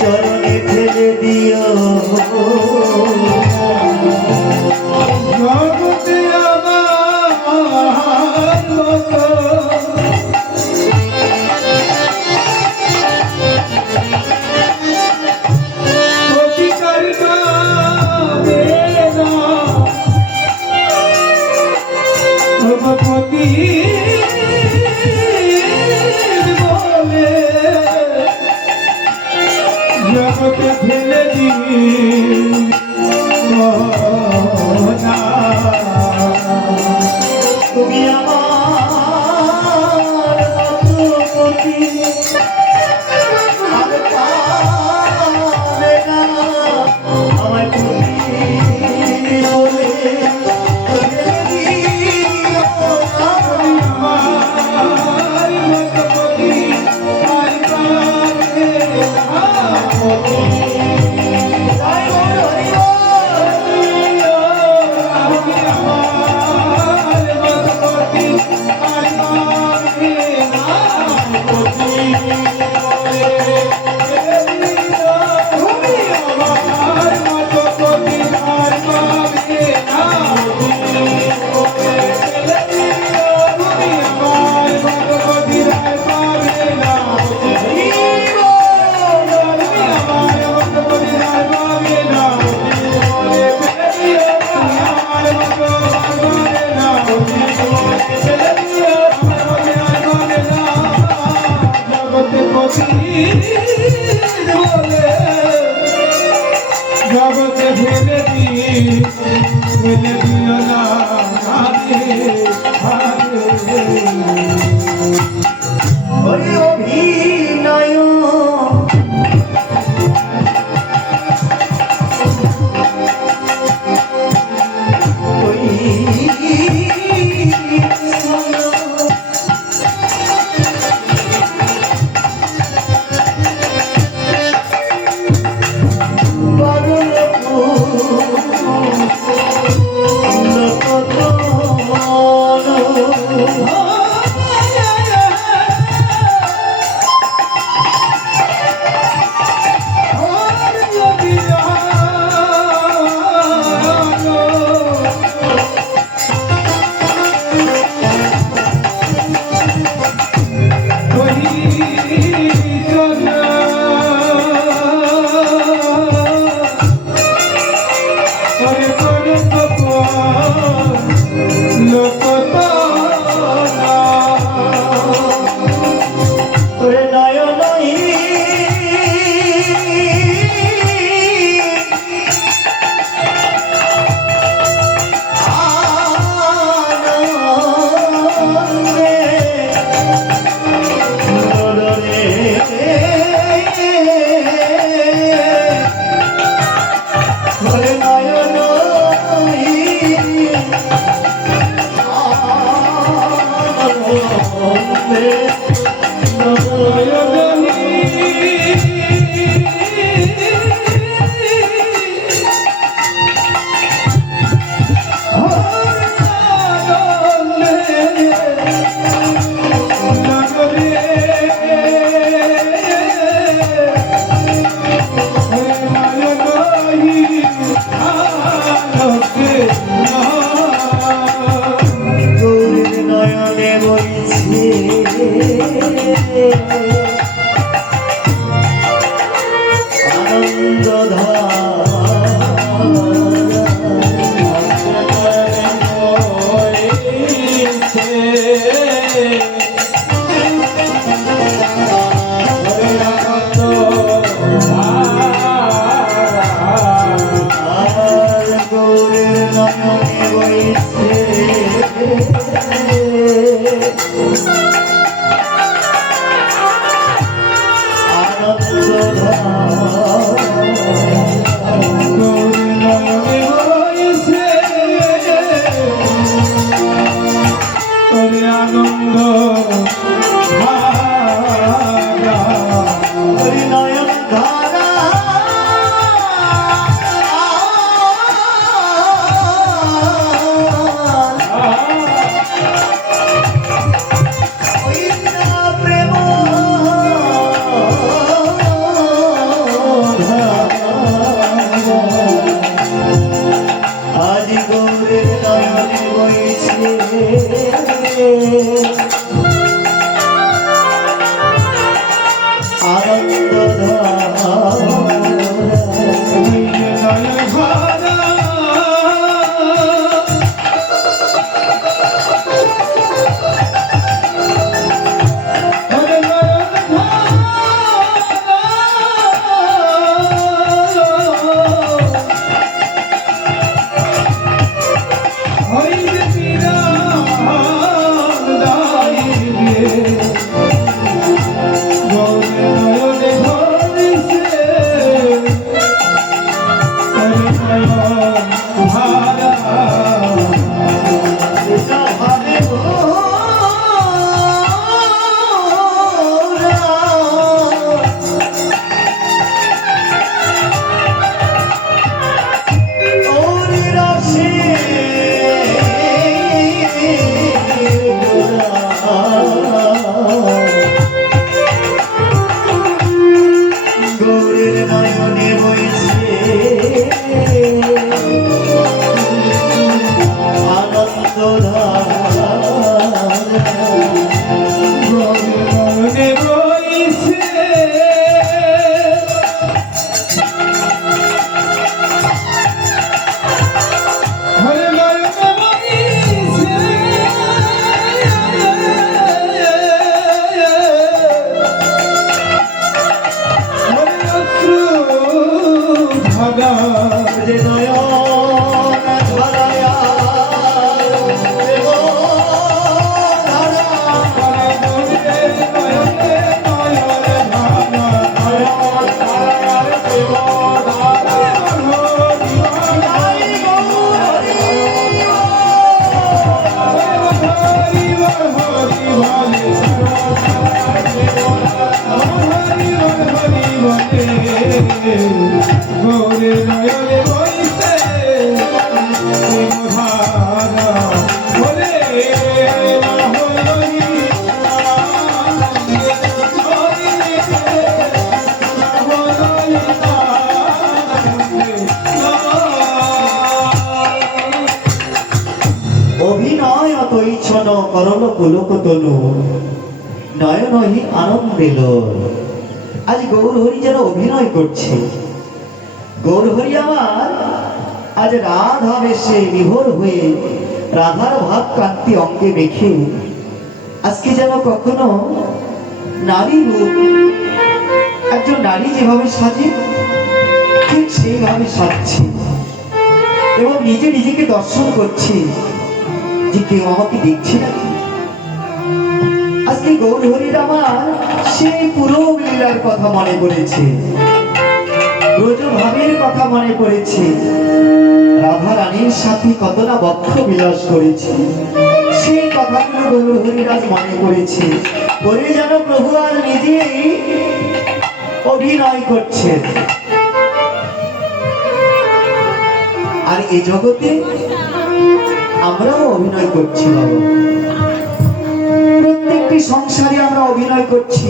চরণে ফেলে দিও জগতে আমার মতো অধিকার পাবে না ভগবতী জগতে ফেলে দিবি তুমি আমার পতি পাবে না আমার পতি বলে জগতে ফেলে দিও না অভিনয় আনন্দ গৌরে নয়নে বইছে ধারা বলে অভিনয় অতইছন করল পুলক তনু নয়নহি আনন্দিল। আজ গৌরহরি যেন অভিনয় করছে। গৌরহরি আমার আজ রাধা বেশে বিভোর হয়ে রাধার ভাব কান্তি অঙ্গে মেখে আজকে যেন কখনো নারী রূপ, একজন নারী যেভাবে সাজে ঠিক সেইভাবে সাজছে এবং নিজে নিজেকে দর্শন করছে যে কেউ আমাকে দেখছে নাকি। আজকে গৌরহরির আমার সেই পুরো লীলার কথা মনে পড়েছে, ব্রজভাবের কথা মনে পড়েছে, রাধা রানীর সাথে কত না বক্ষ বিলাস করেছে, সেই কথাগুলো গৌরহরির আজ মনে পড়েছে। বলে যেন প্রভু আর নিজেই অভিনয় করছে। আর এই জগতে আমরাও অভিনয় করছি বাবা, প্রত্যেকটি সংসারে আমরা অভিনয় করছি।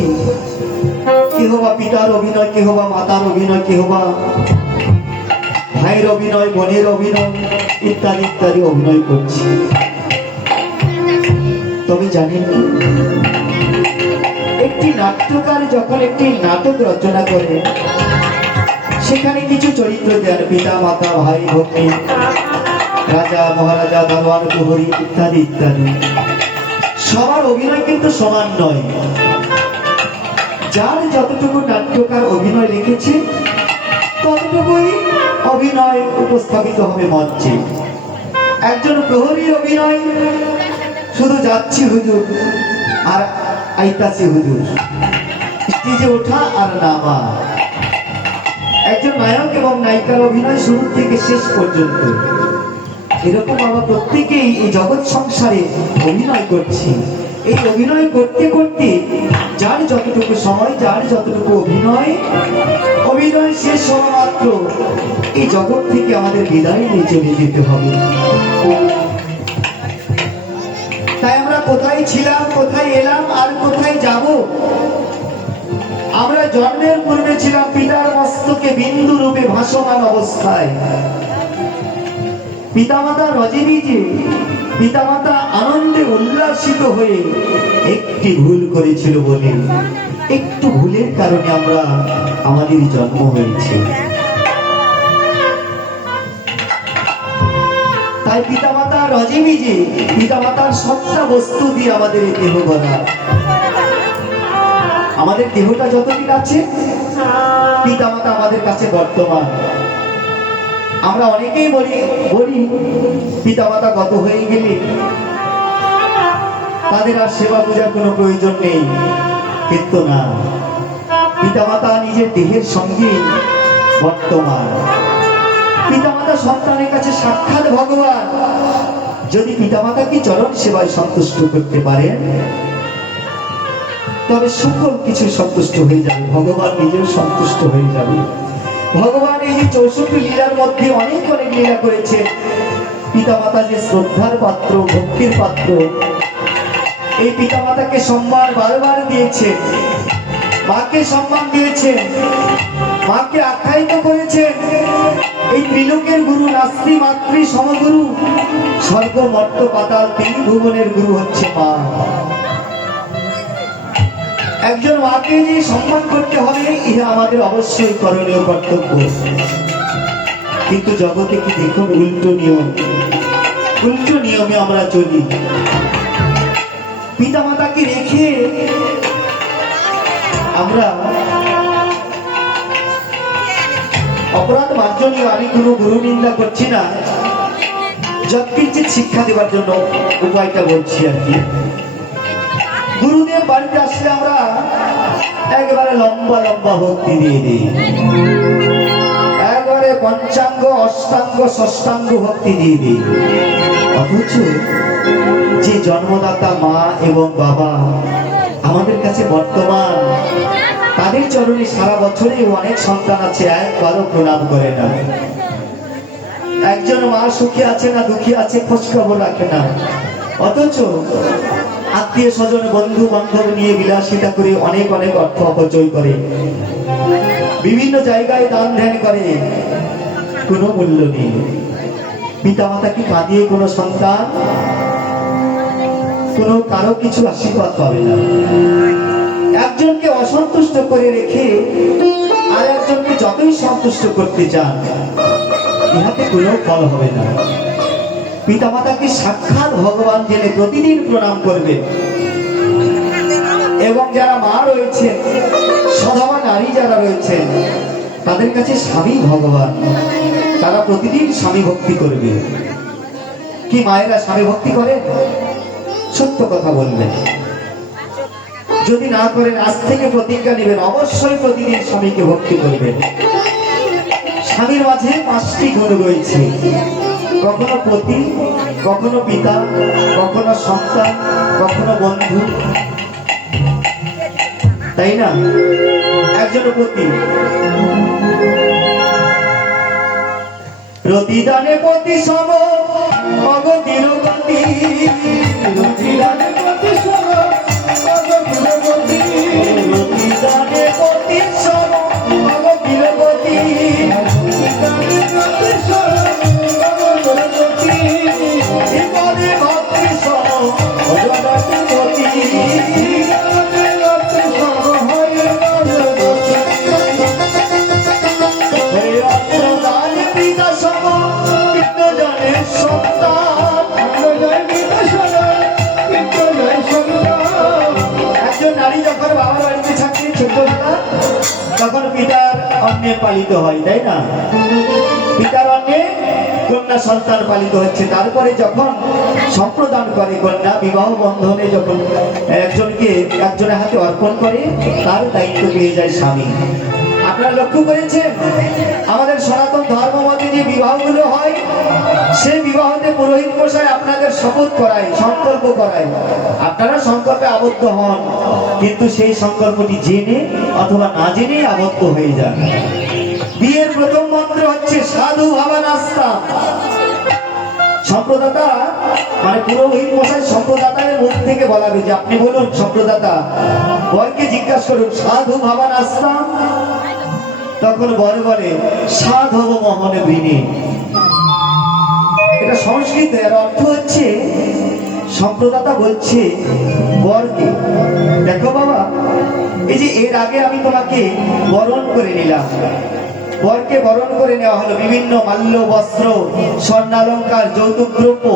কেহ বা পিতার অভিনয়, কেহ বা মাতার অভিনয়, কেহ বা ভাইয়ের অভিনয়, বোনের অভিনয়, ইত্যাদি ইত্যাদি অভিনয় করছি। তবে জানেন কি, একটি নাট্যকার যখন একটি নাটক রচনা করে সেখানে কিছু চরিত্র দেন, পিতা মাতা ভাই ভগ্নী, রাজা মহারাজা দারোয়ান প্রহরী ইত্যাদি ইত্যাদি। সবার অভিনয় কিন্তু সমান নয়। যার যতটুকু নাট্যকার অভিনয় লিখেছে ততটুকুই অভিনয় উপস্থাপিত হবে মঞ্চে। একজন প্রহরীর অভিনয় শুধু যাচ্ছি হুজুর আর আইতাছি হুজুর, স্টেজে ওঠা আর নামা। একজন নায়ক এবং নায়িকার অভিনয় শুরু থেকে শেষ পর্যন্ত। এরকম আমরা প্রত্যেকেই এই জগৎ সংসারে অভিনয় করছি। এই অভিনয় করতে করতে যার যতটুকু সময়, যার যতটুকু অভিনয় শেষ হওয়া মাত্র এই জগৎ থেকে আমাদের বিদায় নিয়ে চলে যেতে হবে। তাই আমরা কোথায় ছিলাম, কোথায় এলাম আর কোথায় যাব। আমরা জন্মের পূর্বে ছিলাম পিতার মস্তকে বিন্দু রূপে ভাসমান অবস্থায়। পিতামাতা রজনীজি, পিতামাতা আনন্দে উল্লাসিত হয়ে একটি ভুল করেছিল বলে, একটু ভুলের কারণে আমরা আমাদের জন্ম হয়েছে। তাই পিতামাতা রজনীজি, পিতামাতার সবটা বস্তু দিয়ে আমাদের এই দেহ গড়া। আমাদের দেহটা যতদিন আছে পিতামাতা আমাদের কাছে বর্তমান। আমরা অনেকেই বলি পিতামাতা গত হয়ে গেলে তাদের আর সেবা পূজার কোনো প্রয়োজন নেই, কিন্তু না, পিতামাতা নিজের দেহের সঙ্গে বর্তমান। পিতামাতা সন্তানের কাছে সাক্ষাৎ ভগবান। যদি পিতামাতাকে চরণ সেবায় সন্তুষ্ট করতে পারেন তবে সকল কিছু সন্তুষ্ট হয়ে যাবে, ভগবান নিজেও সন্তুষ্ট হয়ে যাবে। ভগবান এই যে 64 লীলার মধ্যে অনেক অনেক লীলা করেছেন। পিতামাতা যে শ্রদ্ধার পাত্র, ভক্তির পাত্র, এই পিতামাতাকে সম্মান বারবার দিয়েছেন, মাকে সম্মান দিয়েছেন, মাকে আখ্যায়িত করেছেন এই ত্রিলোকের গুরু, নাস্তি মাতৃ সমগুরু, স্বর্গ মর্ত পাতাল তিন ভুবনের গুরু হচ্ছে মা। একজন মাকে যে সম্মান করতে হবে ইহা আমাদের অবশ্যই করণীয় কর্তব্য। কিন্তু জগতে কি দেখুন উল্টো নিয়ম, উল্টো নিয়মে আমরা চলি। পিতামাতাকে রেখে আমরা অপরাধ মার্জনীয়, আমি কোনো গুরু নিন্দা করছি না, যৎকিঞ্চিৎ শিক্ষা দেওয়ার জন্য উপায়টা বলছি আর কি। গুরুদেব বাড়িতে আসলে আমরা একবারে লম্বা লম্বা ভক্তি দিয়ে দিই, একবারে পঞ্চাঙ্গ অষ্টাঙ্গ ষষ্ঠাঙ্গ ভক্তি দিয়ে দিই। অথচ যে জন্মদাতা মা এবং বাবা আমাদের কাছে বর্তমান, তাদের চরণে সারা বছরে অনেক সন্তান আছে, একবারও প্রণাম করে না। একজন মা সুখী আছে না দুঃখী আছে খোঁজ খবর রাখে না, অথচ আত্মীয় স্বজন বন্ধু বান্ধব নিয়ে বিলাসিতা করে অনেক অনেক অর্থ অপচয় করে, বিভিন্ন জায়গায় দান ধ্যান করে, কোনো মূল্য নেই। পিতা মাতাকে কাঁদিয়ে কোনো সন্তান কোনো কারো কিছু আশীর্বাদ পাবে না। একজনকে অসন্তুষ্ট করে রেখে আর একজনকে যতই সন্তুষ্ট করতে চান, ইহাতে কোনো ফল হবে না। পিতা মাতাকে সাক্ষাৎ ভগবান জেনে প্রতিদিন প্রণাম করবে। এবং যারা মা রয়েছেন, সধবা নারী যারা রয়েছেন, তাদের কাছে স্বামী ভগবান, তারা প্রতিদিন স্বামী ভক্তি করবে। কি মায়েরা স্বামী ভক্তি করে? সত্য কথা বলবেন। যদি না করেন আজ থেকে প্রতিজ্ঞা নেবেন, অবশ্যই প্রতিদিন স্বামীকে ভক্তি করবেন। স্বামীর মাঝে 5টি গুণ রয়েছে, কখনো পতি, কখনো পিতা, কখনো সন্তান, কখনো বন্ধু, তাই না? একজন পতি, প্রতিদানে পতি সম অগতির গতি, প্রতিদানে পতি সম অগতির গতি, প্রতিদানে পতি সম অগতির গতি, প্রতিদানে পতি সম অগতির গতি, বিপদে ভক্তি সম অজগতি গতি, বিপদে ভক্তি সম হয় অজগতি, হয়ে অত্রদান পিতা সম বিদ্যজনের সন্তান, একজন নারী যখন বাবার বাড়িতে থাকে ছোটবেলা, তখন পিতার অন্নে পালিত হয়, তাই না? পিতার অন্নে কন্যা সন্তান পালিত হচ্ছে। তারপরে যখন সম্প্রদান করে কন্যা, বিবাহ বন্ধনে যখন একজনের হাতে অর্পণ করে, তার দায়িত্ব পেয়ে যায় স্বামী। আপনারা লক্ষ্য করেছেন আমাদের সনাতন ধর্ম মতে যে বিবাহগুলো হয়, সেই বিবাহতে পুরোহিত মশাই আপনাদের শপথ করায়, সংকল্প করায়, আপনারা সংকল্পে আবদ্ধ হন, কিন্তু সেই সংকল্পটি জেনে অথবা না জেনে আবদ্ধ হয়ে যান। বিয়ের প্রথম মন্ত্র হচ্ছে সাধু ভাবানাস্তা। সম্প্রদাতা মানে পুরোহিত মশাই সম্প্রদাতার মুখ থেকে বলাবে যে আপনি বলুন সম্প্রদাতা, বরকে জিজ্ঞাসা করুন সাধু ভাবানাস্তা। তখন বর বলে সাধব মোহনে বিনে। এটা সংস্কৃত, এর অর্থ হচ্ছে সম্প্রদাতা বলছে বরকে, দেখো বাবা, এই যে এর আগে আমি তোমাকে বরণ করে নিলাম, বরকে বরণ করে নেওয়া হলো, বিভিন্ন মাল্য বস্ত্র স্বর্ণালঙ্কার যৌতুক দ্রব্য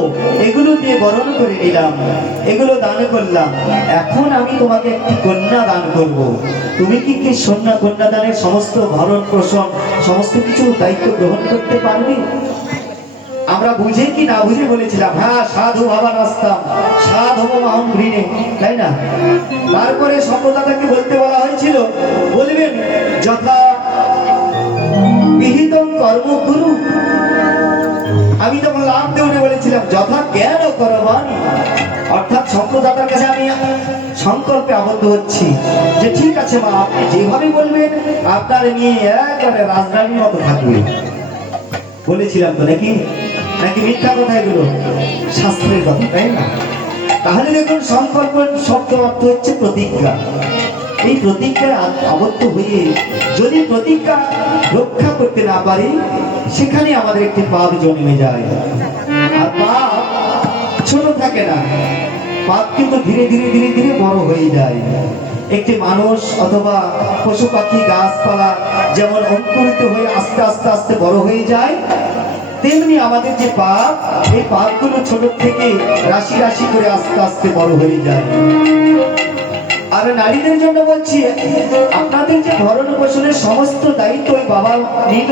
এগুলো দিয়ে বরণ করে নিলাম, এগুলো দান করলাম। এখন আমি তোমাকে একটি কন্যা দান করব। তুমি কি কন্যা দানের সমস্ত ভরণ পোষণ সমস্ত কিছু দায়িত্ব গ্রহণ করতে পারবে? আমরা বুঝে কি না বুঝে বলেছিলাম হ্যাঁ সাধু ভাবান আসতাম, সাধব মাহম ঘৃণে, তাই না? তারপরে সম্প্রদাতাকে বলতে বলা হয়েছিল, বলবেন যথা বিহিত কর্ম গুরু। আমি তখন লাভ দেউনে বলেছিলাম যথা জ্ঞান ও করবাণী, অর্থাৎ সম্প্রদাতার কাছে আমি সংকল্পে আবদ্ধ হচ্ছি যে ঠিক আছে মা, আপনি যেভাবে বলবেন আপনার নিয়ে একবারে রাজধানীর মতো থাকবে। বলেছিলাম তো নাকি? নাকি মিথ্যা কথা এগুলো? শাস্ত্রের কথা, তাই না? তাহলে দেখুন সংকল্প শব্দ অর্থ হচ্ছে প্রতিজ্ঞা। এই প্রতিজ্ঞায় আবদ্ধ হয়ে যদি প্রতিজ্ঞা রক্ষা করতে না পারি, সেখানে আমাদের একটি পাপ জন্মে যায়। আর পাপ ছোট থাকে না, পাপ কিন্তু ধীরে ধীরে ধীরে ধীরে বড় হয়ে যায়। একটি মানুষ অথবা পশু পাখি গাছপালা যেমন অঙ্কুরিত হয়ে আস্তে আস্তে আস্তে বড় হয়ে যায়, তেমনি আমাদের যে পাপ, এই পাপগুলো ছোট থেকে রাশি রাশি করে আস্তে আস্তে বড় হয়ে যায়। আর নারীদের জন্য বলছি, আপনাদের যে ভরণ পোষণের সমস্ত দায়িত্ব ওই বাবা নিল,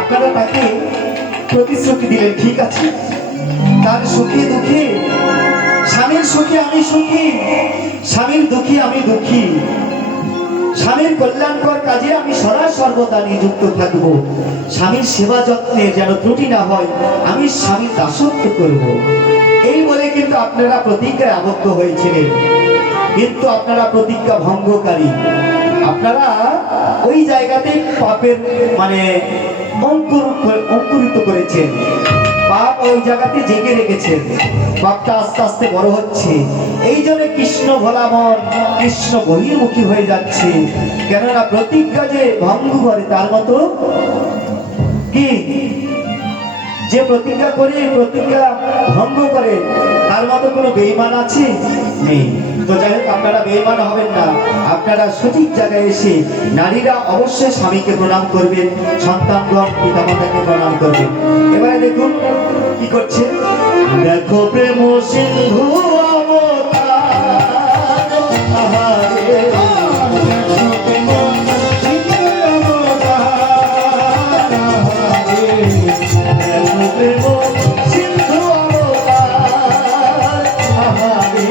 আপনারা তাকে প্রতিশ্রুতি দিলেন ঠিক আছে, তার সুখে দুঃখে, স্বামীর সুখে আমি সুখী, স্বামীর দুঃখী আমি দুঃখী, স্বামীর কল্যাণকর কাজে আমি সদা সর্বদা নিযুক্ত থাকব, স্বামীর সেবা যত্নের যেন ত্রুটি না হয়, আমি স্বামীর দাসত্ব করব। এই বলে কিন্তু আপনারা প্রতিজ্ঞায় আবদ্ধ হয়েছিলেন, কিন্তু আপনারা প্রতিজ্ঞা ভঙ্গকারী। আপনারা ওই জায়গাতে পাপের মানে অঙ্কুরিত করেছেন, পাপ ওই জায়গাতে জেগে রেখেছেন, পাপটা আস্তে আস্তে বড় হচ্ছে। এই জন্য কৃষ্ণ ভোলা মন কৃষ্ণ বহির্মুখী হয়ে যাচ্ছে। কেননা প্রতিজ্ঞা যে ভঙ্গ করে তার মতো কি, যে প্রতিজ্ঞা করে প্রতিজ্ঞা ভঙ্গ করে তার মতো কোনো বেঈমান আছে? নেই। তো যাই হোক, আপনারা বেঈমান হবেন না, আপনারা সঠিক জায়গায় এসে নারীরা অবশ্যই স্বামীকে প্রণাম করবেন, সন্তানগণ পিতামাতাকে প্রণাম করবেন। এবারে দেখুন কি করছে, দেখো প্রেম সিন্ধু অবতার, আহারে, প্রেম সিন্ধু অবতার, আহারে,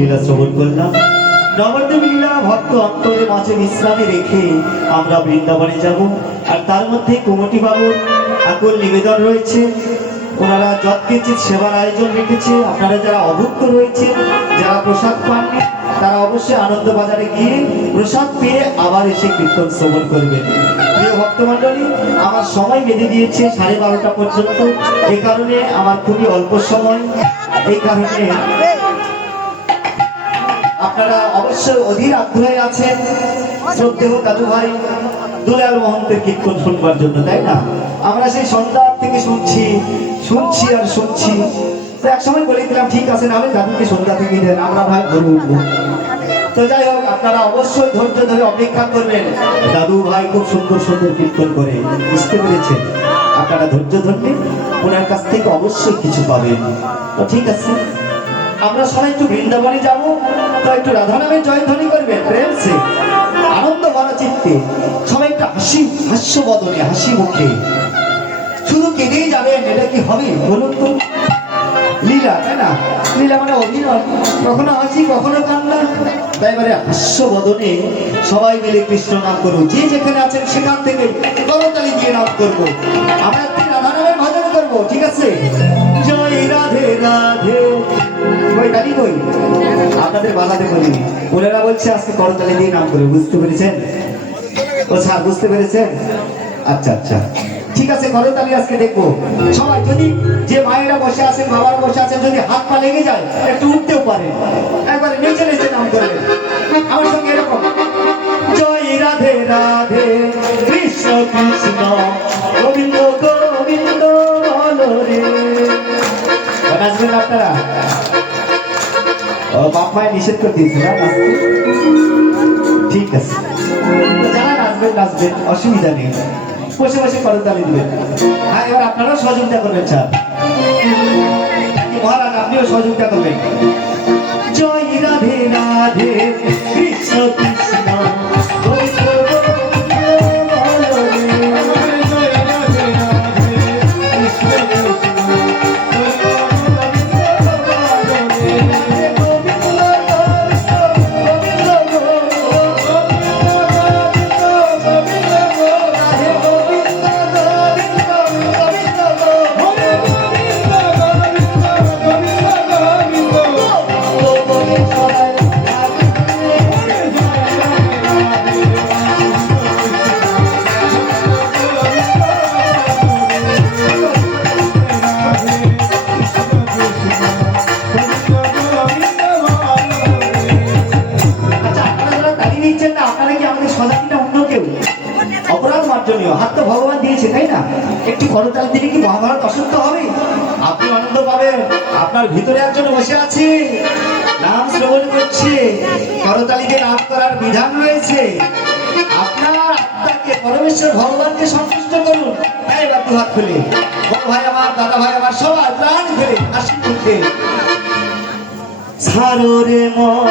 লীলা শ্রবণ করলাম। নবদ্বীপ লীলা ভক্ত অন্তরে মাঝে বিশ্রামে রেখে আমরা বৃন্দাবনে যাব। আর তার মধ্যে কুমটি বাবুর আকুল নিবেদন রয়েছে, ওনারা যৎকিঞ্চিৎ সেবার আয়োজন রেখেছে। আপনারা যারা অভুক্ত রয়েছে, যারা প্রসাদ পাননি, তারা অবশ্যই আনন্দ বাজারে গিয়ে প্রসাদ পেয়ে আবার এসে কীর্তন শ্রবণ করবেন। প্রিয় ভক্তমণ্ডলী, আমার সময় বেঁধে দিয়েছে 12:30 পর্যন্ত। এই কারণে আমার খুবই অল্প সময়, এই কারণে আপনারা অবশ্যই অধীর আগ্রহে আছেন শ্রদ্ধেয় দাদু ভাই দুলাল মহন্তের কীর্তন শুনবার জন্য, তাই না? আমরা সেই সন্ধ্যা থেকে শুনছি আর শুনছি। তো এক সময় বলেছিলাম ঠিক আছে, নাহলে দাদুকে সন্ধ্যা থেকে দেন, আমরা ভাই ঘুরে উঠবো। তো যাই হোক, আপনারা অবশ্যই ধৈর্য ধরে অপেক্ষা করবেন। দাদু ভাই খুব সুন্দর সুন্দর কীর্তন করে, বুঝতে পেরেছেন? আপনারা ধৈর্য ধরলে ওনার কাছ থেকে অবশ্যই কিছু পাবেন। তো ঠিক আছে, আমরা সবাই একটু বৃন্দাবনে যাব। তো একটু রাধা নামের জয়ধ্বনি করবেন প্রেম সে, আনন্দ ভরা চিত্তে, সবাই একটু হাস্য বদনে, হাসি মুখে। শুধু কেঁদেই যাবেন, এটা কি হবে বলুন তো? লীলা, তাই না? লীলা মানে অভিনয়, কখনো হাসি কখনো কান্না। তাই এবারে হাস্য বদনে সবাই মিলে কৃষ্ণ নাম করবো। যে যেখানে আছেন সেখান থেকে করতালি দিয়ে নাম করবো। আমরা একটি রাধা নামের ভজন করবো, ঠিক আছে? জয় রাধে রাধে, কই তালি কই? আপনাদের বাজাতে বলিনি, ওনারা বলছে আজকে করতালি দিয়ে নাম করবো, বুঝতে পেরেছেন? ও স্যার, বুঝতে পেরেছেন? আচ্ছা আচ্ছা, ঠিক আছে, করতালি আজকে দেখবো। সবাই যদি, যে মায়েরা বসে আছেন, বাবারা বসে আছেন, যদি হাত পা লেগে যায় একটু উঠতেও পারে, একবারে নেচে নেচে নাম করবেন আমার সঙ্গে এরকম। জয় রাধে রাধে, কৃষ্ণ কৃষ্ণ গোবিন্দ গোবিন্দ বলো রে। নাচবেন আপনারা? ও বাপ মায়ের নিষেধ করে দিয়েছে না নাচতে? ঠিক আছে, যারা নাচবেন নাচবেন, অসুবিধা নেই, বসে বসে করতালি দিবেন। হ্যাঁ, এবার আপনারাও সহযোগিতা করবেন স্যার। মহারাজ, আপনিও সহযোগিতা করবেন। জয় রাধে রাধে, কৃষ্ণ কৃষ্ণ গোবিন্দ গোবিন্দ বলো রে। জয় রাধে রাধে, কৃষ্ণ কৃষ্ণ হাত তো ভগবান দিয়েছে, তাই না? একটু করতাল দিলে কি মহাভারত অসুস্থ হবে? আপনি আনন্দ পাবেন। আপনার ভিতরে একজন বসে আছে, নাম শ্রবণ করছে, করতালিতে নাম করার বিধান রয়েছে। আপনার আত্মাকে, পরমেশ্বর ভগবানকে সন্তুষ্ট করুন। তাই এবার দু হাত খুলে, বড় ভাই আমার, দাদা ভাই আমার, সবাই প্রাণ ফেলে হাসি মুখে। সারো রে মন